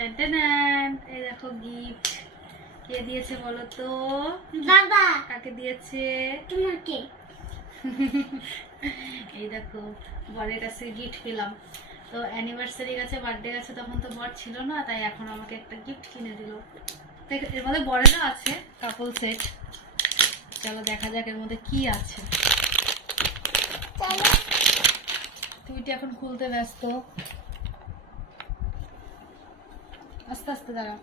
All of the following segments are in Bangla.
এই দেখো গিফট কে দিয়েছে বলো তো? দাদা। কাকে দিয়েছে? তোমাকে। এই দেখো বরের কাছে গিফট পেলাম। তো অ্যানিভার্সারি গেছে, বার্থডে গেছে, তখন তো বর ছিল না, তাই এখন আমাকে একটা গিফট কিনে দিল। এর মধ্যে বরেরও আছে কাপল সেট। চলো দেখা যাক এর মধ্যে কি আছে। তুই এখন খুলতে ব্যস্ত, আস্তে আস্তে দাঁড়া।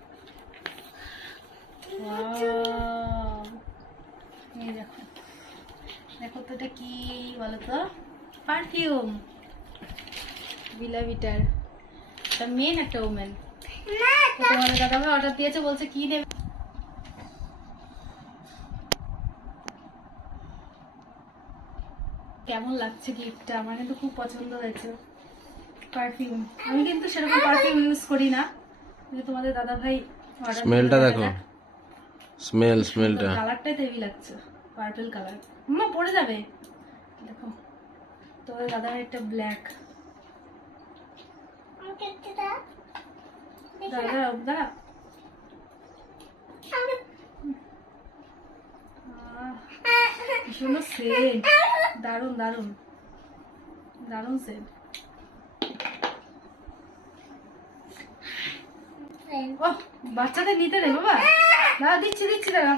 এই দেখো দেখো তো এটা কি বলো তো? পারফিউম বিলা ভিটার। এটা মেন একটা ওমেন। তোমাদের দাদা ভাই অর্ডার দিয়েছে, বলছে কি নেবে। কেমন লাগছে গিফটটা? আমার কিন্তু খুব পছন্দ হয়েছে। পারফিউম, আমি কিন্তু সেরকম পারফিউম ইউজ করি না, কিন্তু তোমাদের দাদা ভাই অর্ডার। স্মেলটা দেখো, স্মেলটা কালারটাই হেভি লাগছে, পার্পল কালার। মামা পড়ে যাবে। দেখো তোমাদের দাদা ভাই একটা ব্ল্যাক। দাঁড়া দাঁড়া। ভীষণ সেন্ট, দারুন দারুন দারুন সেন্ট। ও বাচ্চাদের নিতে নেই বাবা, দাঁড়া দিচ্ছি দিচ্ছি দাঁড়া।